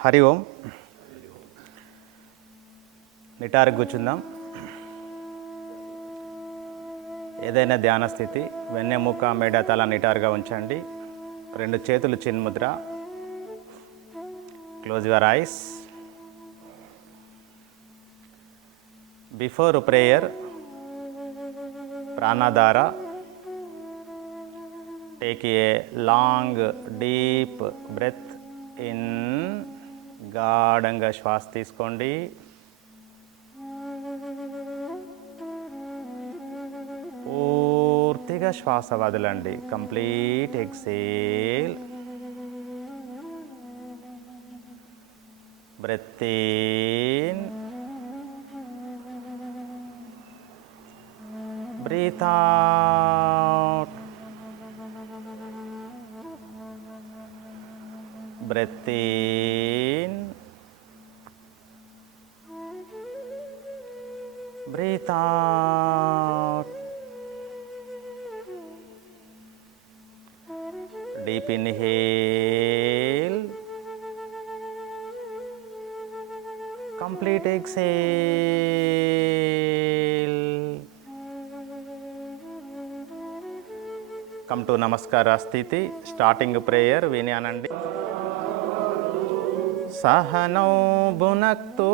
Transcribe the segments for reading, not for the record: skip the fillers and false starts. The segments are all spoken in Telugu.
హరి ఓం. నిటారు కూర్చుందాం. ఏదైనా ధ్యాన స్థితి, వెన్నెముక మెడ తల నిటారుగా ఉంచండి. రెండు చేతులు చిన్ముద్ర. Close your eyes. Before prayer ప్రాణాధార. Take a long deep breath in. గాఢంగా శ్వాస తీసుకోండి. పూర్తిగా శ్వాస వదలండి. Complete exhale. Breath in, breathe out. Breath in, breathe out. Deep inhale, complete exhale. Come to Namaskara Sthiti, starting prayer. Vinyanandi. सहनौ भुनक्तु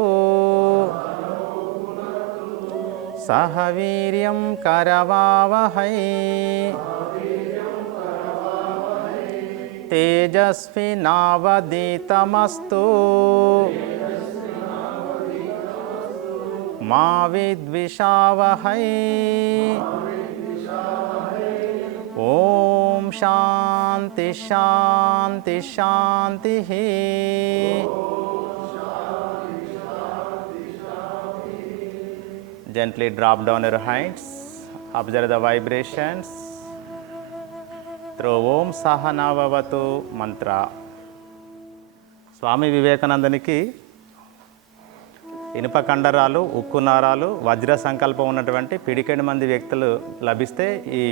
सह वीर्यं करवावहै तेजस्विनावधीतमस्तु मा विद्विषावहै. ओम शांति शांति शांति ही. Gently drop down your hands. Observe the vibrations through Om Sahana Bhavatu mantra. స్వామి వివేకానందునికి ఇనుప కండరాలు, ఉక్కు నారాలు, వజ్ర సంకల్పం ఉన్నటువంటి పిడికెడు మంది వ్యక్తులు లభిస్తే ఈ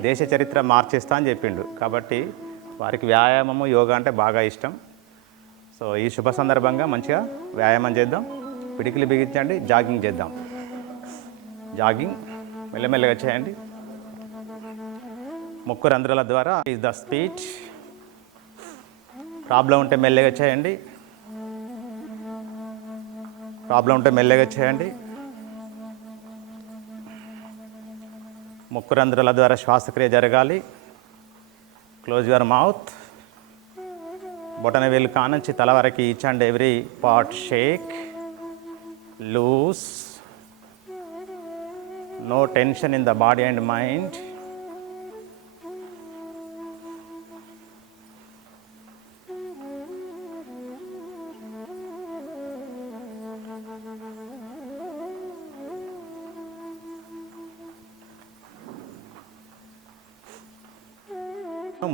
దేశ చరిత్ర మార్చేస్తా అని చెప్పిండు. కాబట్టి వారికి వ్యాయామము, యోగా అంటే బాగా ఇష్టం. సో ఈ శుభ సందర్భంగా మంచిగా వ్యాయామం చేద్దాం. పిడికిలు బిగించండి. జాగింగ్ చేద్దాం. జాగింగ్ మెల్లమెల్లగా చేయండి. ముక్కు రంధ్రాల ద్వారా ఈజ్ ద స్పీచ్. ప్రాబ్లం ఉంటే మెల్లగా చేయండి. ప్రాబ్లం ఉంటే మెల్లగా చేయండి. ముక్కు రంధ్రాల ద్వారా శ్వాసక్రియ జరగాలి. Close your mouth. బొటన వేలు కానుంచి తల వరకు each and every part shake, loose. No tension in the body and mind.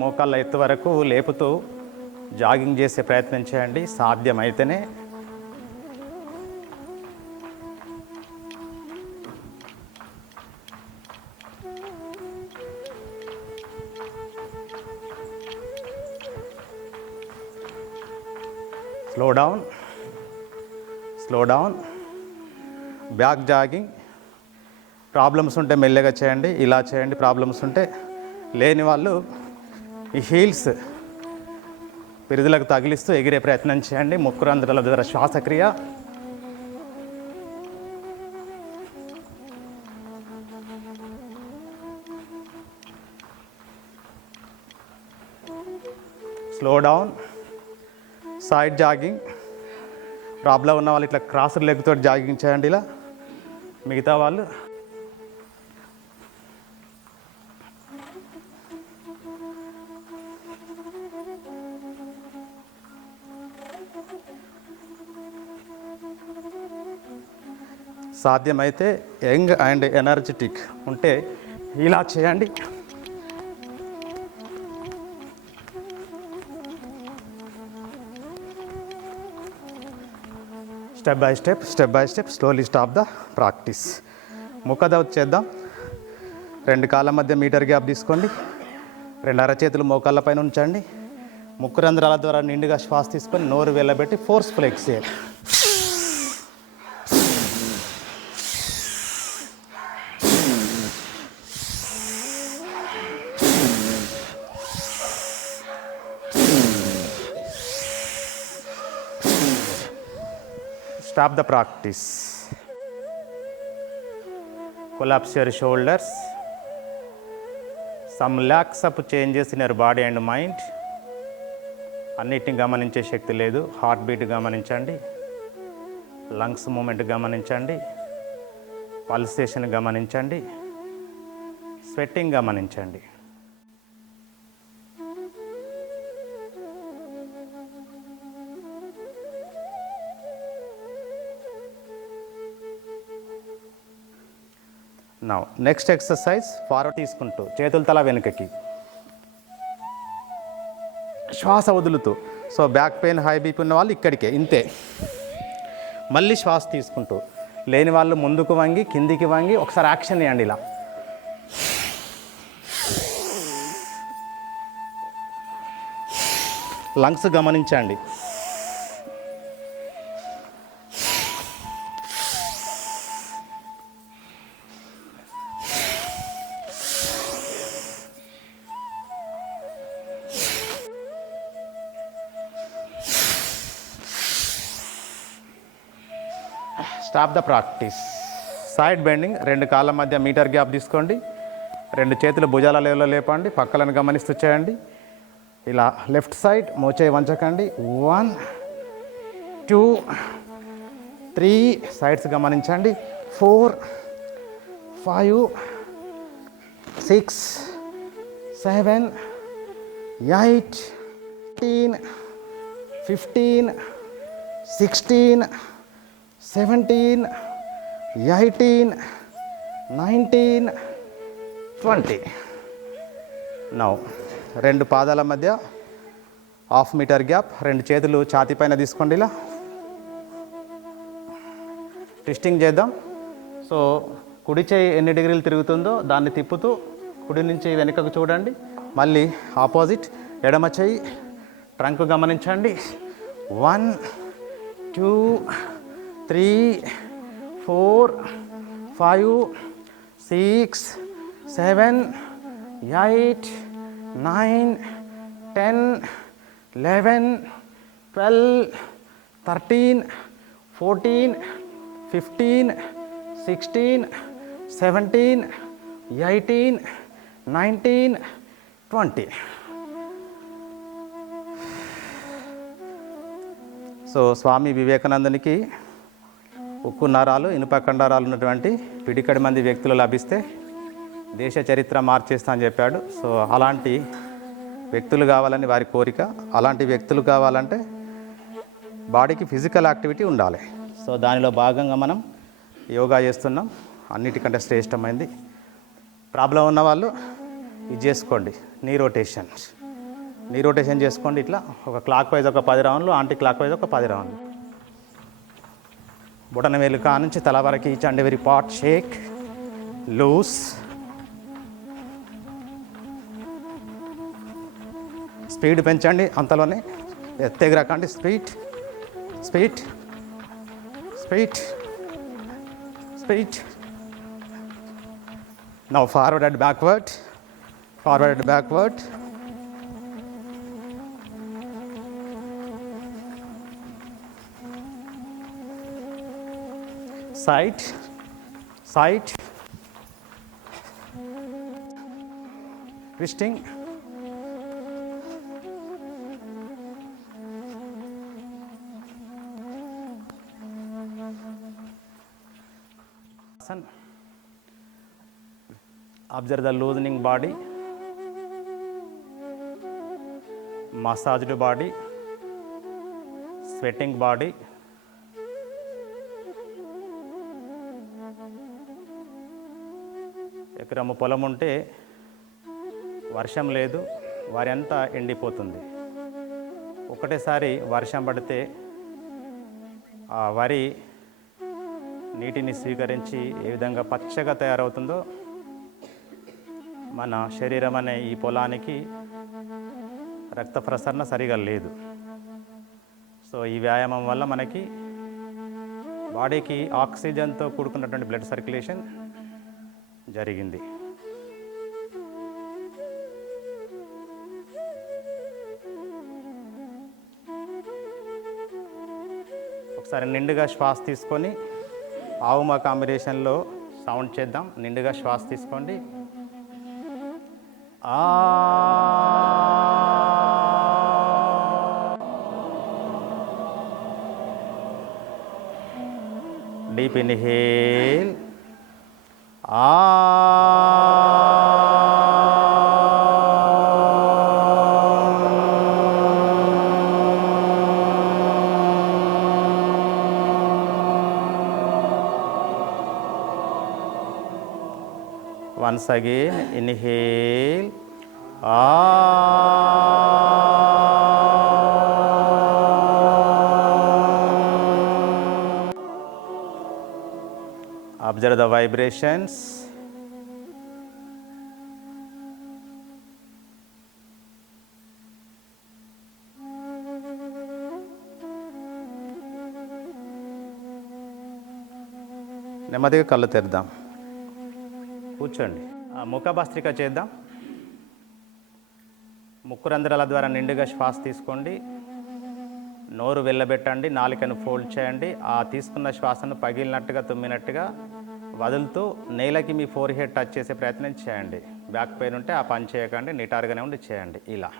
మోకాళ్ళ ఎత్తు వరకు లేపుతూ జాగింగ్ చేసే ప్రయత్నం చేయండి సాధ్యమైతేనే. Slow down, slow down. Back jogging. Problems ఉంటే మెల్లగా చేయండి. ఇలా చేయండి. ప్రాబ్లమ్స్ ఉంటే, లేని వాళ్ళు ఈ హీల్స్ పిరుదులకు తగిలిస్తూ ఎగిరే ప్రయత్నం చేయండి. ముక్కు రంధ్రాల ద్వారా శ్వాసక్రియ. Slow down. Side jogging. Problem ఉన్న వాళ్ళు ఇట్లా క్రాస్ లెగ్ తోటి జాగింగ్ చేయండి. ఇలా మిగతా వాళ్ళు సాధ్యమైతే యంగ్ అండ్ ఎనర్జెటిక్ ఉంటే ఇలా చేయండి. Step by step, step by step, slowly stop the practice. ముఖదౌత్ చేద్దాం. రెండు కాళ్ళ మధ్య మీటర్ గ్యాప్ తీసుకోండి. రెండు అరచేతులు మోకాళ్ళ పైన ఉంచండి. ముక్కు రంధ్రాల ద్వారా నిండుగా శ్వాస తీసుకొని నోరు వెళ్ళబెట్టి forceful exhale. Stop the practice. Collapse your shoulders. Some lakhs of changes in your body and mind. అన్నిటిని గమనించే శక్తి లేదు. హార్ట్ బీట్ గమనించండి, లంగ్స్ మూమెంట్ గమనించండి, పల్సేషన్ గమనించండి, స్వెట్టింగ్ గమనించండి. నౌ నెక్స్ట్ ఎక్సర్సైజ్ ఫార్వర్డ్ తీసుకుంటూ చేతుల తల వెనుకకి శ్వాస వదులుతూ. So back pain, high BP ఉన్న వాళ్ళు ఇక్కడికే ఇంతే. మళ్ళీ శ్వాస తీసుకుంటూ, లేని వాళ్ళు ముందుకు వంగి కిందికి వంగి ఒకసారి యాక్షన్ ఇవ్వండి ఇలా. లంగ్స్ గమనించండి. Stop the practice. Side bending, రెండు కాళ్ళ మధ్య మీటర్ గ్యాప్ తీసుకోండి. రెండు చేతులు భుజాల లెవెల్లో లేపండి, పక్కలను గమనిస్తూ చేయండి. ఇలా లెఫ్ట్ సైడ్ మోచేయి వంచకండి. 1 2 3 సైడ్స్ గమనించండి. 4 5 6 7 8 15 16 17 18 19 20. నౌ రెండు పాదాల మధ్య హాఫ్ మీటర్ గ్యాప్, రెండు చేతులు ఛాతీ పైన తీసుకోండి. ఇలా ట్విస్టింగ్ చేద్దాం. సో కుడి చేయి ఎన్ని డిగ్రీలు తిరుగుతుందో దాన్ని తిప్పుతూ కుడి నుంచి వెనుకకు చూడండి. మళ్ళీ ఆపోజిట్ ఎడమ చేయి ట్రంక్ గమనించండి. 1 2 3 4 5 6 7 8 9 10 11 12 13 14 15 16 17 18 19 20. సో స్వామి వివేకానందునికి ఉక్కు నరాలు, ఇనుప కండరాలు ఉన్నటువంటి పిడికడి మంది వ్యక్తులు లభిస్తే దేశ చరిత్ర మార్చేస్తా అని చెప్పాడు. సో అలాంటి వ్యక్తులు కావాలని వారి కోరిక. అలాంటి వ్యక్తులు కావాలంటే బాడీకి ఫిజికల్ యాక్టివిటీ ఉండాలి. సో దానిలో భాగంగా మనం యోగా చేస్తున్నాం. అన్నిటికంటే శ్రేష్టమైంది. ప్రాబ్లం ఉన్న వాళ్ళు ఇది చేసుకోండి. నీ రొటేషన్ చేసుకోండి. ఇట్లా ఒక క్లాక్ వైజ్ ఒక 10 రౌండ్లు, యాంటీ క్లాక్ వైజ్ ఒక 10 రౌండ్లు. బొటన వేలు కా నుంచి తల వరకు each and every part shake, loose. Speed పెంచండి, అంతలోనే ఎత్తెగరకండి. Speed speed speed speed. Now forward and backward, forward and backward. Side, side, twisting, observe the loosening body, massaged body, sweating body. ఎకరము పొలం ఉంటే వర్షం లేదు, వరి అంతా ఎండిపోతుంది. ఒకటేసారి వర్షం పడితే ఆ వరి నీటిని స్వీకరించి ఏ విధంగా పచ్చగా తయారవుతుందో మన శరీరం అనే ఈ పొలానికి రక్త ప్రసరణ సరిగా లేదు. సో ఈ వ్యాయామం వల్ల మనకి బాడీకి ఆక్సిజన్తో కూడుకున్నటువంటి బ్లడ్ సర్క్యులేషన్ జరిగింది. ఒకసారి నిండుగా శ్వాస తీసుకొని ఆవుమా కాంబినేషన్లో సౌండ్ చేద్దాం. నిండుగా శ్వాస తీసుకోండి. Deep inhale. Once again, inhale. Observe the vibrations. నెమ్మదిగా కళ్ళు తెరుద్దాం. కూర్చోండి. ముఖ భస్త్రిక చేద్దాం. ముక్కు రంధ్రాల ద్వారా నిండుగా శ్వాస తీసుకోండి. నోరు వెళ్ళబెట్టండి. నాలుకను ఫోల్డ్ చేయండి. ఆ తీసుకున్న శ్వాసను పగిలినట్టుగా తుమ్మినట్టుగా వదులుతూ నేలకి మీ ఫోర్ హెడ్ టచ్ చేసే ప్రయత్నం చేయండి. బ్యాక్ పెయిన్ ఉంటే ఆ పని చేయకండి, నిటారుగానే ఉండి చేయండి. ఇలా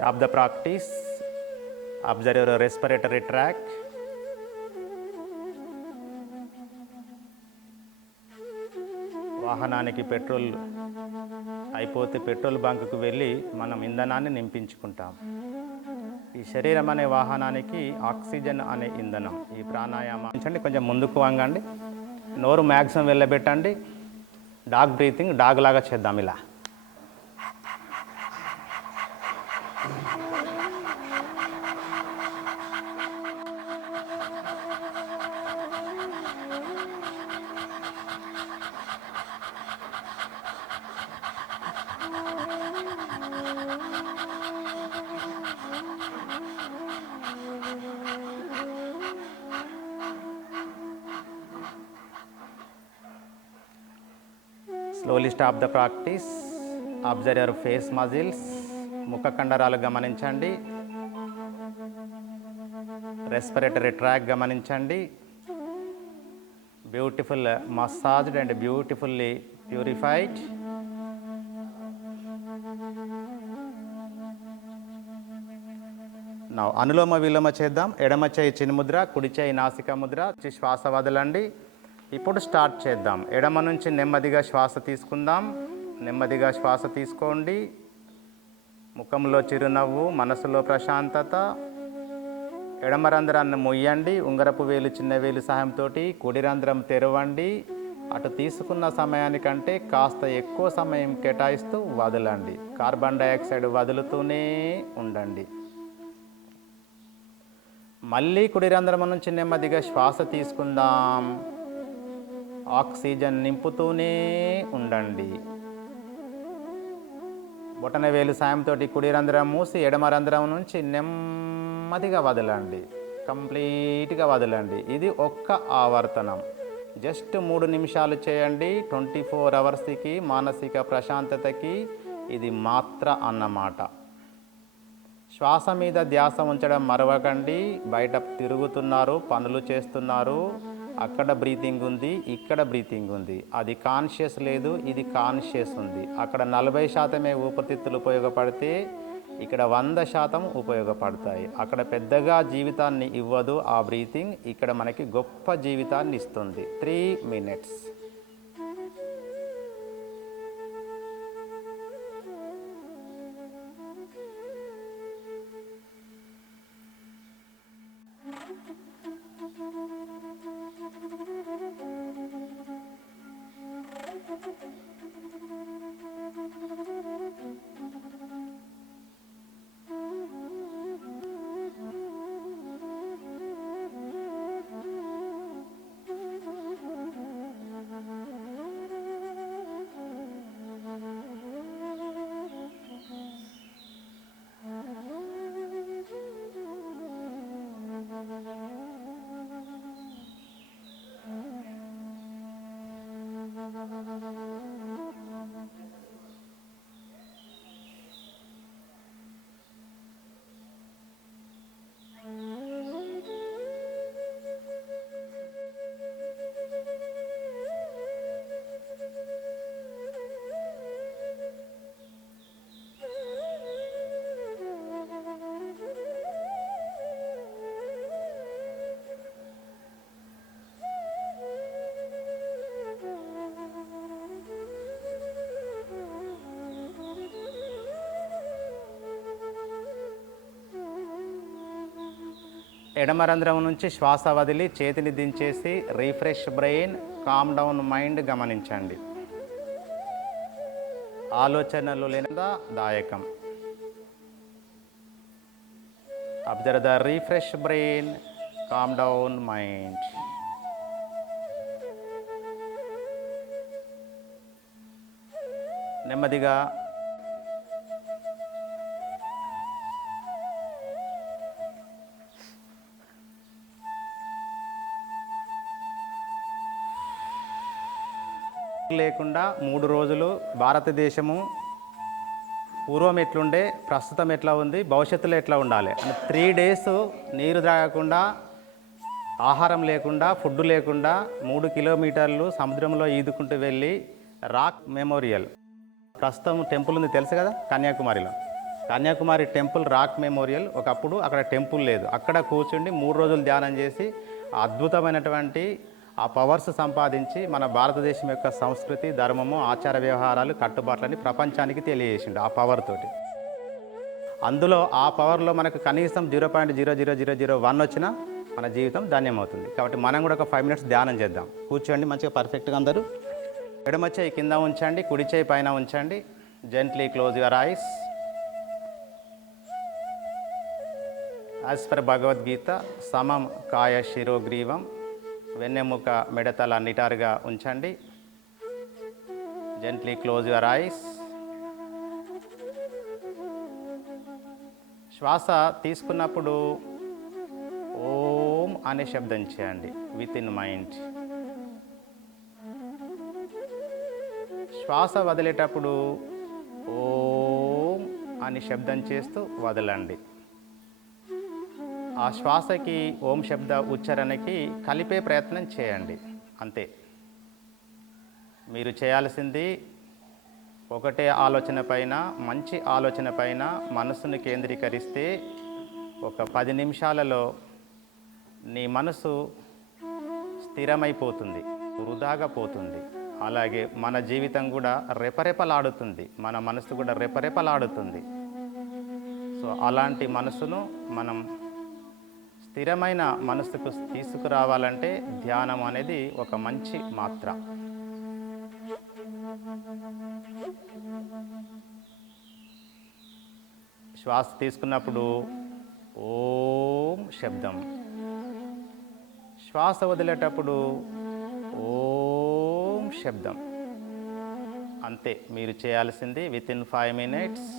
stop the practice. Observe your respiratory tract. వాహనానికి పెట్రోల్ అయిపోతే పెట్రోల్ బంకుకు వెళ్ళి మనం ఇంధనాన్ని నింపించుకుంటాం. ఈ శరీరం అనే వాహనానికి ఆక్సిజన్ అనే ఇంధనం. ఈ ప్రాణాయామం కొంచెం ముందుకు వంగండి. నోరు మ్యాక్సిమం వెళ్ళబెట్టండి. డాగ్ బ్రీతింగ్, డాగ్ లాగా చేద్దాం. ఇలా slowly stop the practice. Observe your face muscles. ముఖ కండరాలు గమనించండి. రెస్పిరేటరీ ట్రాక్ గమనించండి. Beautiful మసాజ్డ్ and beautifully purified. నా అనులోమ విలోమ చేద్దాం. ఎడమ చేయి చిన్ముద్ర, కుడి చేయి నాసిక ముద్ర. శ్వాస వదలండి. ఇప్పుడు స్టార్ట్ చేద్దాం. ఎడమ నుంచి నెమ్మదిగా శ్వాస తీసుకుందాం. నెమ్మదిగా శ్వాస తీసుకోండి. ముఖంలో చిరునవ్వు, మనసులో ప్రశాంతత. ఎడమ రంధ్రాన్ని మొయ్యండి. ఉంగరపు వేలు, చిన్న వేలు సహాయంతో కుడి రంధ్రం తెరవండి. అటు తీసుకున్న సమయానికంటే కాస్త ఎక్కువ సమయం కేటాయిస్తూ వదలండి. కార్బన్ డైఆక్సైడ్ వదులుతూనే ఉండండి. మళ్ళీ కుడి రంధ్రం నుంచి నెమ్మదిగా శ్వాస తీసుకుందాం. ఆక్సిజన్ నింపుతూనే ఉండండి. బొటన వేలు సాయంతో కుడి రంధ్రం మూసి ఎడమ రంధ్రం నుంచి నెమ్మదిగా వదలండి. కంప్లీట్గా వదలండి. ఇది ఒక్క ఆవర్తనం. జస్ట్ 3 నిమిషాలు చేయండి. 24 అవర్స్కి మానసిక ప్రశాంతతకి ఇది మాత్ర అన్నమాట. శ్వాస మీద ధ్యాస ఉంచడం మరవకండి. బయట తిరుగుతున్నారు, పనులు చేస్తున్నారు, అక్కడ బ్రీతింగ్ ఉంది, ఇక్కడ బ్రీతింగ్ ఉంది. అది కాన్షియస్ లేదు, ఇది కాన్షియస్ ఉంది. అక్కడ 40% ఊపిరితిత్తులు ఉపయోగపడితే ఇక్కడ 100% ఉపయోగపడతాయి. అక్కడ పెద్దగా జీవితాన్ని ఇవ్వదు ఆ బ్రీతింగ్, ఇక్కడ మనకి గొప్ప జీవితాన్ని ఇస్తుంది. 3 minutes. ఎడమ రంధ్రం నుంచి శ్వాస వదిలి చేతిని దించేసి refresh brain, calm down mind గమనించండి. ఆలోచనలు లేదా దాయకం. Observe the refresh brain, calm down mind. నెమ్మదిగా లేకుండా 3 రోజులు భారతదేశము పూర్వం ఎట్లుండే, ప్రస్తుతం ఎట్లా ఉంది, భవిష్యత్తులో ఎట్లా ఉండాలి అని 3 డేస్ నీరు త్రాగకుండా, ఆహారం లేకుండా, ఫుడ్ లేకుండా 3 కిలోమీటర్లు సముద్రంలో ఈదుకుంటూ వెళ్ళి రాక్ మెమోరియల్, ప్రస్తుతం టెంపుల్ ఉంది తెలుసు కదా కన్యాకుమారిలో, కన్యాకుమారి టెంపుల్ రాక్ మెమోరియల్. ఒకప్పుడు అక్కడ టెంపుల్ లేదు, అక్కడ కూర్చుండి 3 రోజులు ధ్యానం చేసి అద్భుతమైనటువంటి ఆ పవర్స్ సంపాదించి మన భారతదేశం యొక్క సంస్కృతి, ధర్మము, ఆచార వ్యవహారాలు, కట్టుబాట్లని ప్రపంచానికి తెలియజేసిండు ఆ పవర్ తోటి. అందులో ఆ పవర్లో మనకు కనీసం 0.00001 వచ్చినా మన జీవితం ధన్యమవుతుంది. కాబట్టి మనం కూడా ఒక 5 మినిట్స్ ధ్యానం చేద్దాం. కూర్చోండి మంచిగా పర్ఫెక్ట్గా అందరూ. ఎడమ చేయి కింద ఉంచండి, కుడి చేయి పైన ఉంచండి. Gently close your ice. As per Bhagavad Gita, సమం కాయ శిరోగ్రీవం, వెన్నెముక మెడతల నిటారుగా ఉంచండి. Gently close your ice. శ్వాస తీసుకున్నప్పుడు ఓం అనే శబ్దం చేయండి విత్ ఇన్ మైండ్. శ్వాస వదిలేటప్పుడు ఓం అని శబ్దం చేస్తూ వదలండి. ఆ శ్వాసకి ఓం శబ్ద ఉచ్చారణకి కలిపే ప్రయత్నం చేయండి, అంతే. మీరు చేయాల్సింది ఒకటే ఆలోచన పైన, మంచి ఆలోచన పైన మనసును కేంద్రీకరిస్తే ఒక 10 నిమిషాలలో నీ మనసు స్థిరమైపోతుంది, వృధాగా పోతుంది. అలాగే మన జీవితం కూడా రెపరెపలాడుతుంది, మన మనసు కూడా రెపరెపలాడుతుంది. సో అలాంటి మనసును మనం స్థిరమైన మనసుకు తీసుకురావాలంటే ధ్యానం అనేది ఒక మంచి మాత్ర. శ్వాస తీసుకున్నప్పుడు ఓం శబ్దం, శ్వాస వదిలేటప్పుడు ఓం శబ్దం, అంతే. మీరు చేయాల్సింది విత్ ఇన్ 5 మినిట్స్.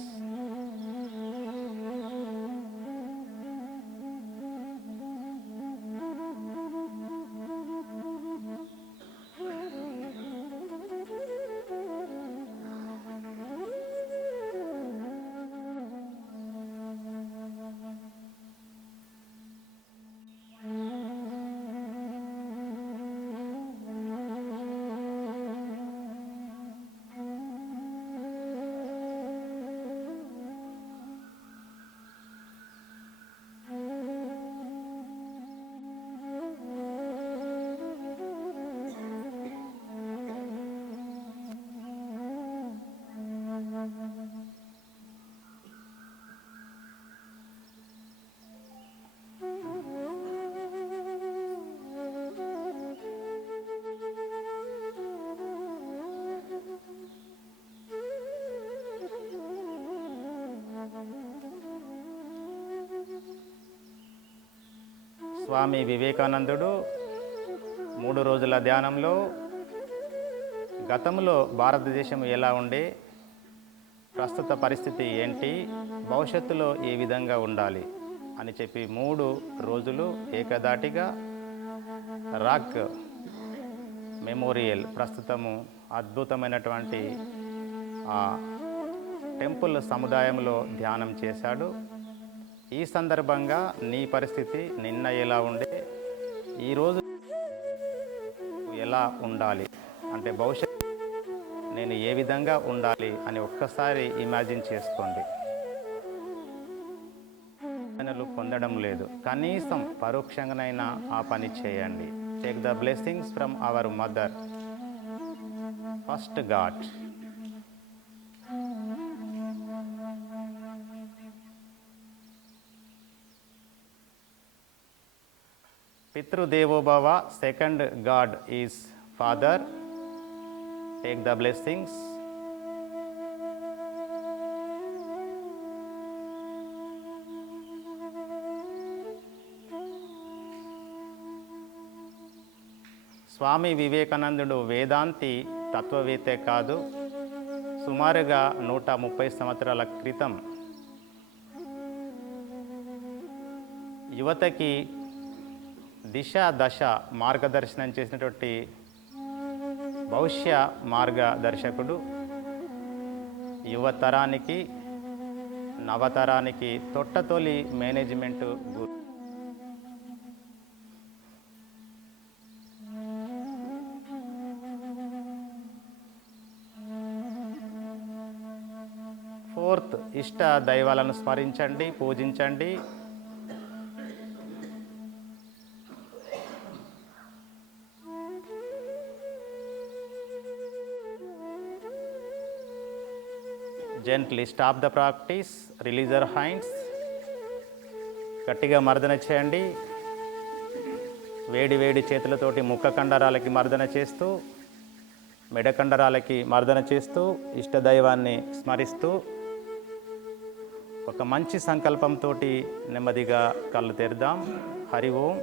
స్వామి వివేకానందుడు 3 రోజుల ధ్యానంలో గతంలో భారతదేశం ఎలా ఉండే, ప్రస్తుత పరిస్థితి ఏంటి, భవిష్యత్తులో ఏ విధంగా ఉండాలి అని చెప్పి 3 రోజులు ఏకదాటిగా రాక్ మెమోరియల్, ప్రస్తుతము అద్భుతమైనటువంటి ఆ టెంపుల్ సముదాయంలో ధ్యానం చేశాడు. ఈ సందర్భంగా నీ పరిస్థితి నిన్న ఎలా ఉండే, ఈరోజు ఎలా ఉండాలి అంటే భవిష్యత్తు నేను ఏ విధంగా ఉండాలి అని ఒక్కసారి ఇమాజిన్ చేసుకోండి. పొందడం లేదు, కనీసం పరోక్షంగానైనా ఆ పని చేయండి. Take the blessings from our mother first god. పితృదేవోభవ, second god is father. Take the blessings. Swami వివేకానందుడు వేదాంతి తత్వవేత్తే కాదు, సుమారుగా 130 సంవత్సరాల క్రితం యువతకి దిశ దశ మార్గదర్శనం చేసినటువంటి భవిష్య మార్గదర్శకుడు. యువతరానికి నవతరానికి తొట్టతొలి మేనేజ్మెంటు గురు. ఫోర్త్, ఇష్ట దైవాలను స్మరించండి, పూజించండి. Gently stop the practice, release your hands. గట్టిగా మర్దన చేయండి. వేడి వేడి చేతులతోటి ముఖ కండరాలకి మర్దన చేస్తూ, మెడ కండరాలకి మర్దన చేస్తూ, ఇష్టదైవాన్ని స్మరిస్తూ ఒక మంచి సంకల్పంతో నెమ్మదిగా కళ్ళు తెరుద్దాం. హరి ఓం.